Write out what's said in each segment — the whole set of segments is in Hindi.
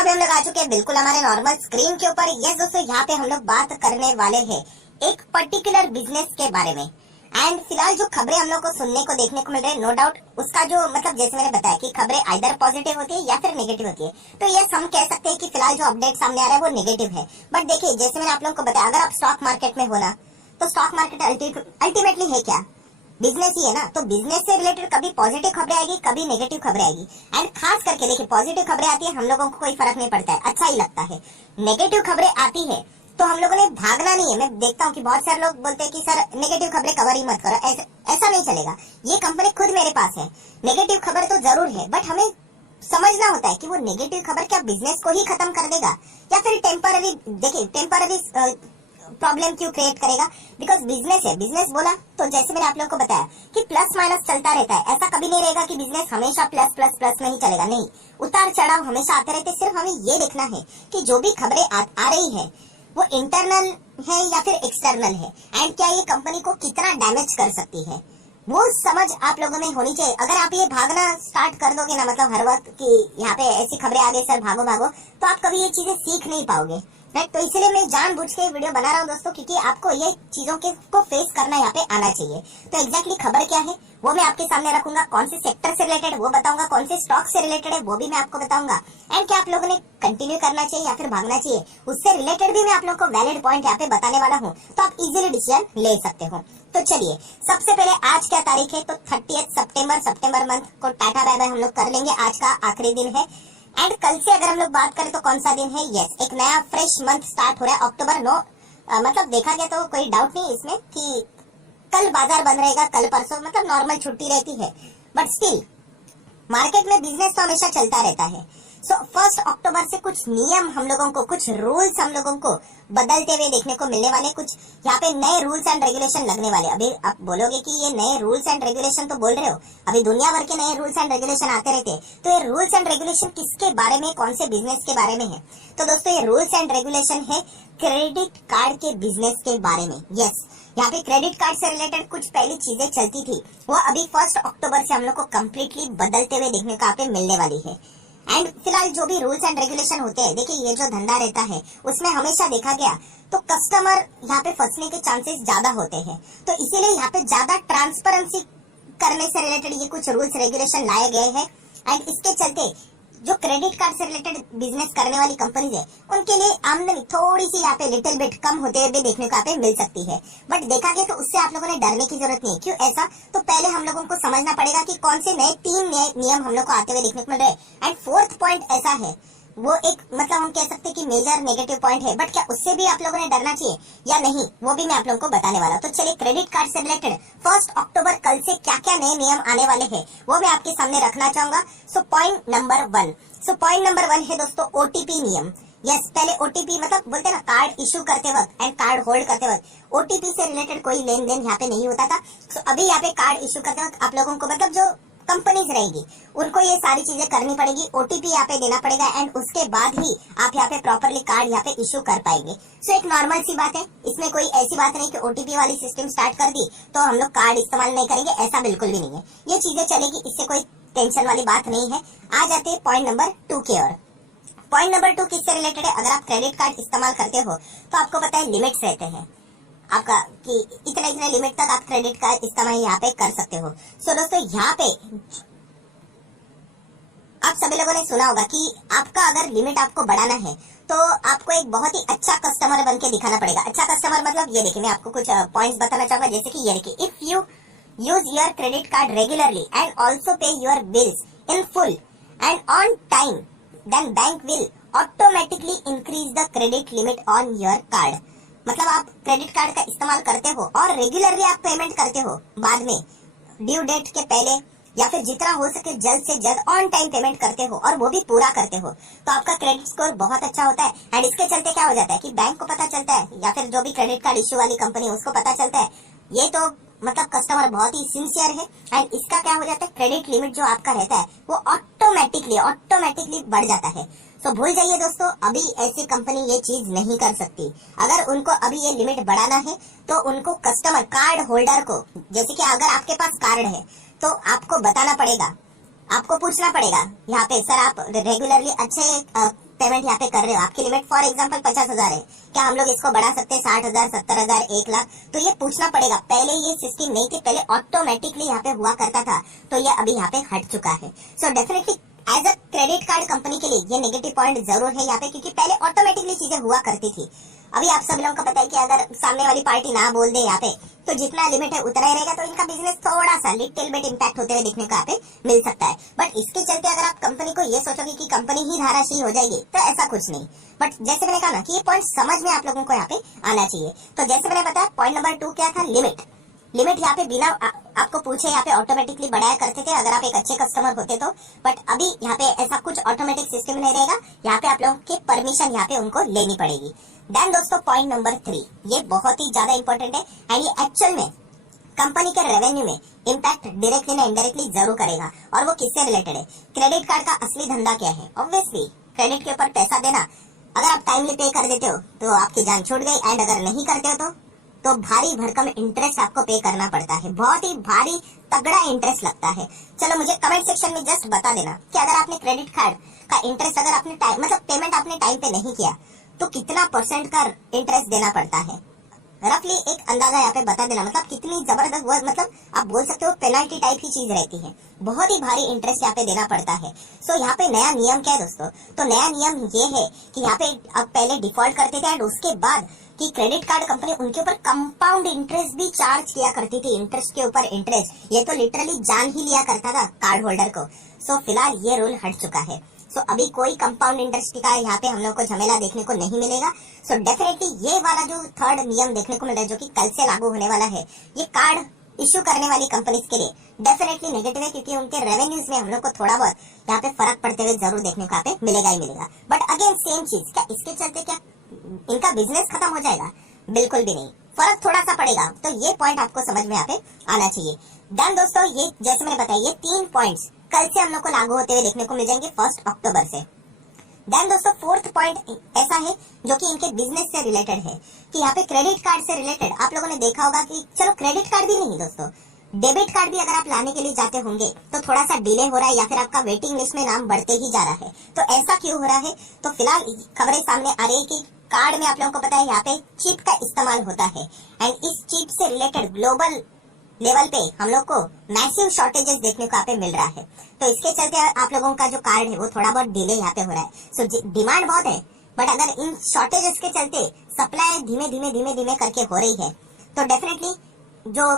दोस्तों अभी हम लोग आ चुके हैं बिल्कुल हमारे नॉर्मल स्क्रीन के ऊपर। यस दोस्तों, यहाँ पे हम लोग बात करने वाले हैं एक पर्टिकुलर बिजनेस के बारे में। एंड फिलहाल जो खबरें हम लोग को सुनने को देखने को मिल रही है, नो डाउट उसका जो मतलब जैसे मैंने बताया कि खबरें आइदर पॉजिटिव होती है या फिर नेगेटिव होती है। तो यस, हम कह सकते हैं कि फिलहाल जो अपडेट सामने आ रहा है वो नेगेटिव है। बट देखिए, जैसे मैंने आप लोगों को बताया, अगर आप स्टॉक मार्केट में हो ना, तो स्टॉक मार्केट अल्टीमेटली है क्या, बिजनेस ही है ना। तो बिजनेस से रिलेटेड कभी पॉजिटिव खबरें आएगी, कभी नेगेटिव खबरें आएगी। एंड खास करके देखिए, पॉजिटिव खबरें आती है हम लोगों को कोई फर्क नहीं पड़ता है, अच्छा ही लगता है। नेगेटिव खबरें आती है तो हम लोगों ने भागना नहीं है। मैं देखता हूँ कि बहुत सारे लोग बोलते हैं कि सर नेगेटिव खबरें कवर ही मत करो, ऐसा नहीं चलेगा। ये कंपनी खुद मेरे पास है, नेगेटिव खबर तो जरूर है, बट हमें समझना होता है कि वो नेगेटिव खबर क्या बिजनेस को ही खत्म कर देगा या फिर टेम्पररी, देखिए टेम्पररी प्रॉब्लम क्यों क्रिएट करेगा। बिकॉज बिजनेस है, बिजनेस बोला तो जैसे मैंने आप लोगों को बताया कि प्लस माइनस चलता रहता है। ऐसा कभी नहीं रहेगा कि बिजनेस हमेशा प्लस प्लस प्लस में ही चलेगा, नहीं, उतार चढ़ाव हमेशा आते रहते। सिर्फ हमें ये देखना है कि जो भी खबरें आ रही है वो इंटरनल है या फिर एक्सटर्नल है, एंड क्या ये कंपनी को कितना डैमेज कर सकती है, वो समझ आप लोगों में होनी चाहिए। अगर आप ये भागना स्टार्ट कर दोगे ना, मतलब हर वक्त कि यहाँ पे ऐसी खबरें आ गई सर भागो भागो, तो आप कभी ये चीजें सीख नहीं पाओगे, राइट। तो इसलिए मैं जानबूझ के वीडियो बना रहा हूँ दोस्तों, क्योंकि आपको ये चीजों के को फेस करना यहाँ पे आना चाहिए। तो एग्जैक्टली खबर क्या है वो मैं आपके सामने रखूंगा, कौन से सेक्टर से रिलेटेड वो बताऊंगा, कौन से स्टॉक से रिलेटेड है वो भी मैं आपको बताऊंगा, एंड क्या आप लोगों ने कंटिन्यू करना चाहिए या फिर भागना चाहिए, उससे रिलेटेड भी मैं आप लोगों को वैलिड पॉइंट यहाँ पे बताने वाला हूँ, तो आप इजीली डिसीजन ले सकते हो। तो चलिए, सबसे पहले आज क्या तारीख है, तो 30 सितंबर मंथ को टाटा बाय बाय हम लोग कर लेंगे। आज का आखिरी दिन है। एंड कल से अगर हम लोग बात करें तो कौन सा दिन है, यस, एक नया फ्रेश मंथ स्टार्ट हो रहा है, अक्टूबर 9। मतलब देखा गया तो कोई डाउट नहीं इसमें कि कल बाजार बंद रहेगा, कल परसों मतलब नॉर्मल छुट्टी रहती है, बट स्टिल मार्केट में बिजनेस तो हमेशा चलता रहता है। सो 1 अक्टूबर से कुछ नियम हम लोगों को, कुछ रूल्स हम लोगों को बदलते हुए देखने को मिलने वाले, कुछ यहाँ पे नए रूल्स एंड रेगुलेशन लगने वाले। अभी आप बोलोगे कि ये नए रूल्स एंड रेगुलेशन तो बोल रहे हो, अभी दुनिया भर के नए रूल्स एंड रेगुलेशन आते रहते हैं। तो ये रूल्स एंड रेगुलेशन किसके बारे में, कौन से बिजनेस के बारे में है, तो दोस्तों ये रूल्स एंड रेगुलेशन है क्रेडिट कार्ड के बिजनेस के बारे में। यस, यहाँ पे क्रेडिट कार्ड से रिलेटेड कुछ पहली चीजें चलती थी, वो अभी 1 अक्टूबर से हम लोग को कम्प्लीटली बदलते हुए देखने को यहाँ पे मिलने वाली है। एंड फिलहाल जो भी रूल्स एंड रेगुलेशन होते हैं, देखिए ये जो धंधा रहता है उसमें हमेशा देखा गया तो कस्टमर यहाँ पे फंसने के चांसेस ज्यादा होते हैं, तो इसीलिए यहाँ पे ज्यादा ट्रांसपेरेंसी करने से रिलेटेड ये कुछ रूल्स रेगुलेशन लाए गए हैं। एंड इसके चलते जो क्रेडिट कार्ड से रिलेटेड बिजनेस करने वाली कंपनीज है उनके लिए आमदनी थोड़ी सी यहाँ पे लिटिल बिट कम होते हुए भी देखने को यहाँ पे मिल सकती है। बट देखा गया तो उससे आप लोगों ने डरने की जरूरत नहीं है। क्यों ऐसा, तो पहले हम लोगों को समझना पड़ेगा कि कौन से नए 3 नए नियम हम लोग को आते हुए देखने को मिल रहे हैं। एंड 4th पॉइंट ऐसा है, वो एक मतलब हम कह सकते हैं कि मेजर नेगेटिव पॉइंट है, बट क्या उससे भी आप लोगों ने डरना चाहिए या नहीं, वो भी मैं आप लोगों को बताने वाला। तो चलिए, क्रेडिट कार्ड से रिलेटेड 1 अक्टूबर कल से क्या क्या नए नियम आने वाले हैं वो मैं आपके सामने रखना चाहूंगा। सो पॉइंट नंबर 1 है दोस्तों ओटीपी नियम। यस, पहले ओटीपी मतलब बोलते हैं ना, कार्ड इशू करते वक्त एंड कार्ड होल्ड करते वक्त ओटीपी से रिलेटेड कोई लेन देन यहाँ पे नहीं होता था। तो अभी यहाँ पे कार्ड इशू करते वक्त आप लोगों को मतलब जो कंपनीज रहेगी उनको ये सारी चीजें करनी पड़ेगी, ओटीपी यहाँ पे देना पड़ेगा, एंड उसके बाद ही आप यहाँ पे प्रॉपरली कार्ड यहाँ पे इशू कर पाएंगे। सो एक नॉर्मल सी बात है, इसमें कोई ऐसी बात नहीं कि ओटीपी वाली सिस्टम स्टार्ट कर दी तो हम लोग कार्ड इस्तेमाल नहीं करेंगे, ऐसा बिल्कुल भी नहीं है। ये चीजें चलेगी, इससे कोई टेंशन वाली बात नहीं है। आ जाते हैं पॉइंट नंबर 2 की ओर। पॉइंट नंबर 2 किससे रिलेटेड है, अगर आप क्रेडिट कार्ड इस्तेमाल करते हो तो आपको पता है लिमिट्स रहते हैं आपका कि इतने लिमिट तक आप क्रेडिट कार्ड इस्तेमाल यहाँ पे कर सकते हो। सो दोस्तों यहाँ पे आप सभी लोगों ने सुना होगा कि आपका अगर लिमिट आपको बढ़ाना है तो आपको एक बहुत ही अच्छा कस्टमर बन के दिखाना पड़ेगा। अच्छा कस्टमर मतलब ये देखिए, मैं आपको कुछ पॉइंट्स बताना चाहूंगा, जैसे कि ये देखिए, if you use your credit card regularly and also pay your bills in full and on time, then bank will automatically increase the credit limit on your card. मतलब आप क्रेडिट कार्ड का इस्तेमाल करते हो और रेगुलरली आप पेमेंट करते हो बाद में ड्यू डेट के पहले, या फिर जितना हो सके जल्द से जल्द ऑन टाइम पेमेंट करते हो और वो भी पूरा करते हो, तो आपका क्रेडिट स्कोर बहुत अच्छा होता है। एंड इसके चलते क्या हो जाता है कि बैंक को पता चलता है या फिर जो भी क्रेडिट कार्ड इश्यू वाली कंपनी है उसको पता चलता है ये तो मतलब कस्टमर बहुत ही सिंसियर है, एंड इसका क्या हो जाता है, क्रेडिट लिमिट जो आपका रहता है वो ऑटोमेटिकली बढ़ जाता है। तो भूल जाइए दोस्तों, अभी ऐसी कंपनी ये चीज नहीं कर सकती। अगर उनको अभी ये लिमिट बढ़ाना है तो उनको कस्टमर कार्ड होल्डर को, जैसे कि अगर आपके पास कार्ड है तो आपको बताना पड़ेगा, आपको पूछना पड़ेगा यहाँ पे, सर आप रेगुलरली अच्छे पेमेंट यहाँ पे कर रहे हो, आपकी लिमिट फॉर एग्जांपल 50,000 है, क्या हम लोग इसको बढ़ा सकते हैं 60,000, 70,000, 1 लाख? तो ये पूछना पड़ेगा। पहले ये सिस्टम नहीं थी, पहले ऑटोमेटिकली यहाँ पे हुआ करता था, तो ये अभी यहाँ पे हट चुका है। So definitely as a credit card company के लिए ये नेगेटिव पॉइंट जरूर है यहाँ पे, क्योंकि पहले ऑटोमेटिकली चीजें हुआ करती थी। अभी आप सब लोगों को पता है कि अगर सामने वाली पार्टी ना बोल दे यहाँ पे, तो जितना लिमिट है उतना ही रहेगा, तो इनका बिजनेस थोड़ा सा लिटिल बिट इम्पैक्ट होते हुए देखने को यहाँ पे मिल सकता है। बट इसके चलते अगर आप कंपनी को ये सोचोगे कि कंपनी ही धाराशायी हो जाएगी, तो ऐसा कुछ नहीं। बट जैसे मैंने कहा ना कि ये पॉइंट समझ में आप लोगों को यहाँ पे आना चाहिए। तो जैसे मैंने बताया, पॉइंट नंबर 2 क्या था? लिमिट। लिमिट यहाँ पे बिना आपको पूछे यहाँ पे ऑटोमेटिकली बढ़ाया करते थे अगर आप एक अच्छे कस्टमर होते तो। बट अभी यहाँ पे ऐसा कुछ ऑटोमेटिक सिस्टम नहीं रहेगा, यहाँ पे आप लोगों की परमिशन यहाँ पे उनको लेनी पड़ेगी। देन दोस्तों पॉइंट नंबर 3, ये बहुत ही ज्यादा इंपॉर्टेंट है एंड ये एक्चुअल में कंपनी के रेवेन्यू में इम्पैक्ट डायरेक्टली ना इनडायरेक्टली जरूर करेगा। और वो किससे रिलेटेड है? क्रेडिट कार्ड का असली धंधा क्या है? ऑब्वियसली क्रेडिट के ऊपर पैसा देना। अगर आप टाइमली पे कर देते हो तो आपकी जान छूट गई, एंड अगर नहीं करते हो तो भारी भरकम इंटरेस्ट आपको पे करना पड़ता है, बहुत ही भारी तगड़ा इंटरेस्ट लगता है। चलो मुझे कमेंट सेक्शन में जस्ट बता देना कि अगर आपने क्रेडिट कार्ड का इंटरेस्ट अगर आपने टाइम मतलब पेमेंट आपने टाइम पे नहीं किया तो कितना % का इंटरेस्ट देना पड़ता है। रफली एक अंदाजा यहाँ पे बता देना, मतलब कितनी जबरदस्त वो, मतलब आप बोल सकते हो पेनल्टी टाइप की चीज रहती है, बहुत ही भारी इंटरेस्ट यहाँ पे देना पड़ता है। सो यहाँ पे नया नियम क्या है दोस्तों? तो नया नियम ये है कि यहाँ पे अब पहले डिफॉल्ट करते थे एंड उसके बाद कि क्रेडिट कार्ड कंपनी उनके ऊपर कंपाउंड इंटरेस्ट भी चार्ज किया करती थी, इंटरेस्ट के ऊपर इंटरेस्ट। ये तो लिटरली जान ही लिया करता था कार्ड होल्डर को। सो फिलहाल ये रूल हट चुका है। सो अभी कोई कंपाउंड इंटरेस्ट का यहाँ पे हम लोग को झमेला देखने को नहीं मिलेगा। सो डेफिनेटली ये वाला जो थर्ड नियम देखने को मिल रहा है, जो कि कल से लागू होने वाला है, ये कार्ड इश्यू करने वाली कंपनीज के लिए डेफिनेटली नेगेटिव है, क्योंकि उनके रेवेन्यूज में हम लोग को थोड़ा बहुत यहाँ पे फर्क पड़ते हुए जरूर देखने को यहाँ पे मिलेगा ही मिलेगा। बट अगेन सेम चीज, क्या इसके चलते क्या इनका बिजनेस खत्म हो जाएगा? बिल्कुल भी नहीं, फर्क थोड़ा सा पड़ेगा। तो ये पॉइंट आपको समझ में यहाँ पे आना चाहिए। डन दोस्तों, ये जैसे मैंने बताया ये 3 पॉइंट्स कल से हम लोग को लागू होते हुए देखने को मिल जाएंगे 1 अक्टूबर से। देन दोस्तों 4th पॉइंट ऐसा है जो कि इनके बिजनेस से रिलेटेड है, कि यहाँ पे क्रेडिट कार्ड से रिलेटेड आप लोगों ने देखा होगा कि चलो क्रेडिट कार्ड भी नहीं दोस्तों, डेबिट कार्ड भी अगर आप लाने के लिए जाते होंगे तो थोड़ा सा डिले हो रहा है या फिर आपका वेटिंग लिस्ट में नाम बढ़ते ही जा रहा है। तो ऐसा क्यों हो रहा है? तो फिलहाल खबरें सामने आ रही है कि कार्ड में आप लोगों को पता है यहाँ पे चिप का इस्तेमाल होता है एंड इस चिप से रिलेटेड ग्लोबल लेवल पे हम लोग को मैसिव शॉर्टेजेस देखने को यहाँ पे मिल रहा है। तो इसके चलते आप लोगों का जो कार्ड है वो थोड़ा बहुत डिले यहाँ पे हो रहा है। सो डिमांड बहुत है, बट अगर इन शॉर्टेजेस के चलते सप्लाई धीमे धीमे धीमे धीमे करके हो रही है, तो डेफिनेटली जो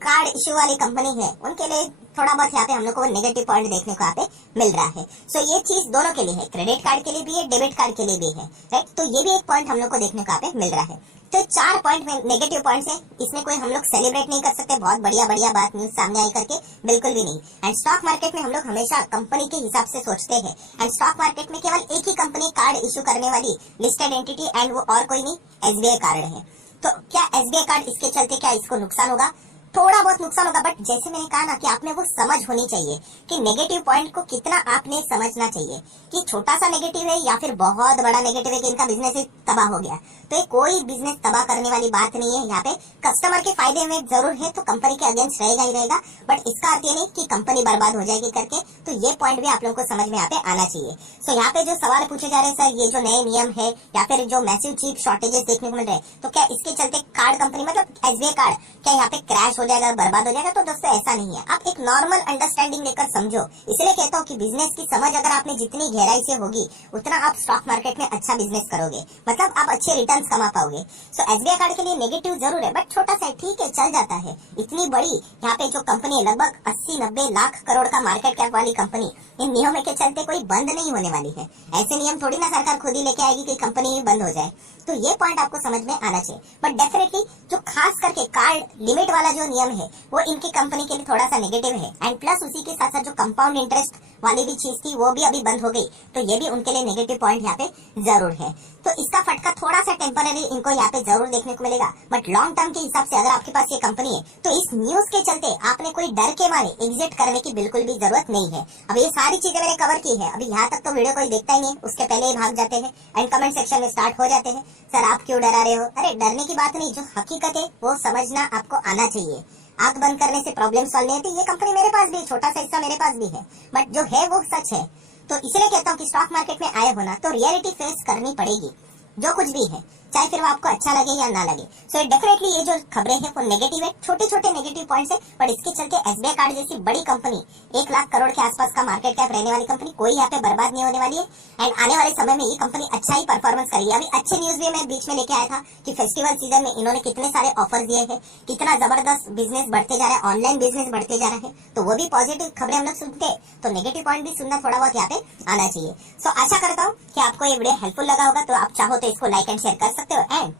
कार्ड इश्यू वाली कंपनी है उनके लिए थोड़ा बहुत यहाँ पे हम लोग को नेगेटिव पॉइंट देखने को यहाँ पे मिल रहा है। सो ये चीज दोनों के लिए है, क्रेडिट कार्ड के लिए भी है, डेबिट कार्ड के लिए भी है, राइट? तो ये भी एक पॉइंट हम लोग को देखने को यहाँ पे मिल रहा है। तो 4 पॉइंट में नेगेटिव पॉइंट्स है, इसमें कोई हम लोग सेलिब्रेट नहीं कर सकते बहुत बढ़िया बढ़िया बात न्यूज सामने आई करके, बिल्कुल भी नहीं। एंड स्टॉक मार्केट में हम लोग हमेशा कंपनी के हिसाब से सोचते हैं, एंड स्टॉक मार्केट में केवल एक ही कंपनी कार्ड इश्यू करने वाली लिस्टेड एंटिटी, एंड वो और कोई नहीं, SBI कार्ड है। तो क्या SBI कार्ड इसके चलते क्या इसको नुकसान होगा? थोड़ा बहुत नुकसान होगा, बट जैसे मैंने कहा ना कि आपने वो समझ होनी चाहिए कि नेगेटिव पॉइंट को कितना आपने समझना चाहिए, कि छोटा सा नेगेटिव है या फिर बहुत बड़ा नेगेटिव है कि इनका बिजनेस ही तबाह हो गया। तो ये कोई बिजनेस तबाह करने वाली बात नहीं है। यहाँ पे कस्टमर के फायदे में जरूर है तो कंपनी के अगेंस्ट रहेगा ही रहेगा, बट इसका अर्थ ये नहीं कि कंपनी बर्बाद हो जाएगी करके। तो ये पॉइंट भी आप लोगों को समझ में यहाँ पे आना चाहिए। सो यहाँ पे जो सवाल पूछे जा रहे हैं, सर ये जो नए नियम है या फिर जो मैसिव चीप शॉर्टेजेस देखने को मिल रहे हैं, तो क्या इसके चलते कार्ड कंपनी मतलब SBI कार्ड क्या यहाँ पे क्रैश हो जाएगा, बर्बाद हो जाएगा? तो दोस्तों ऐसा नहीं है, आप एक नॉर्मल अंडरस्टैंडिंग लेकर समझो। इसलिए कहता हूँ कि बिजनेस की समझ अगर आपने जितनी गहराई से होगी उतना आप स्टॉक मार्केट में अच्छा बिजनेस करोगे, मतलब आप अच्छे रिटर्न्स कमा पाओगे। सो SBI कार्ड के लिए नेगेटिव जरूर है, बट छोटा सा ठीक है, चल जाता है। इतनी बड़ी यहाँ पे जो कंपनी है, लगभग 80-90 लाख करोड़ का मार्केट कैप वाली कंपनी, इन नियमों के चलते कोई बंद नहीं होने वाली है। ऐसे नियम थोड़ी ना सरकार खुद ही लेके आएगी कि कंपनी ही बंद हो जाए। तो ये पॉइंट आपको समझ में आना चाहिए। बट डेफिनेटली जो खास करके कार्ड लिमिट वाला जो नियम है वो इनकी कंपनी के लिए थोड़ा सा नेगेटिव है, एंड प्लस उसी के साथ साथ जो कंपाउंड इंटरेस्ट वाली भी चीज थी वो भी अभी बंद हो गई, तो ये भी उनके लिए नेगेटिव पॉइंट यहाँ पे जरूर है। तो इसका फटका थोड़ा सा टेम्पररी इनको यहाँ पे जरूर देखने को मिलेगा, बट लॉन्ग टर्म के हिसाब से अगर आपके पास ये कंपनी है तो इस न्यूज के चलते आपने कोई डर के मारे एग्जिट करने की बिल्कुल भी जरूरत नहीं है। अब ये सारी चीजें मैंने कवर की है, अभी यहाँ तक तो वीडियो कोई देखता ही नहीं, उसके पहले ही भाग जाते हैं एंड कमेंट सेक्शन में स्टार्ट हो जाते हैं, सर आप क्यों डरा रहे हो? अरे डरने की बात नहीं, जो हकीकत है वो समझना आपको आना चाहिए। आंख बंद करने से प्रॉब्लम सॉल्व नहीं होती। ये कंपनी मेरे पास भी, छोटा सा हिस्सा मेरे पास भी है, बट जो है वो सच है। तो इसलिए कहता हूँ कि स्टॉक मार्केट में आए हो ना तो रियलिटी फेस करनी पड़ेगी, जो कुछ भी है, चाहे फिर वो आपको अच्छा लगे या ना लगे। सो डेफिनेटली ये जो खबरें हैं वो नेगेटिव है, छोटे छोटे नेगेटिव पॉइंट्स है, बट इसके चलते एसबीआई कार्ड जैसी बड़ी कंपनी, 1 लाख करोड़ के आसपास का मार्केट कैप रहने वाली कंपनी, कोई यहाँ पे बर्बाद नहीं होने वाली है। एंड आने वाले समय में ये कंपनी अच्छा ही परफॉर्मेंस करेगी। अभी अच्छे न्यूज भी मैं बीच में लेके आया था कि फेस्टिवल सीजन में इन्होंने कितने सारे ऑफर दिए हैं, कितना जबरदस्त बिजनेस बढ़ते जा रहा है, ऑनलाइन बिजनेस बढ़ते जा रहा है, तो वो भी पॉजिटिव खबरें हम लोग सुनते हैं, तो नेगेटिव पॉइंट भी सुनना थोड़ा बहुत यहाँ पे आना चाहिए। सो आशा करता हूँ कि आपको ये वीडियो हेल्पफुल लगा होगा, तो आप चाहो तो इसको लाइक एंड शेयर कर सकते हो। एंड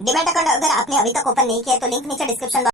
डिमैट अकाउंट अगर आपने अभी तक ओपन नहीं किया है तो लिंक नीचे डिस्क्रिप्शन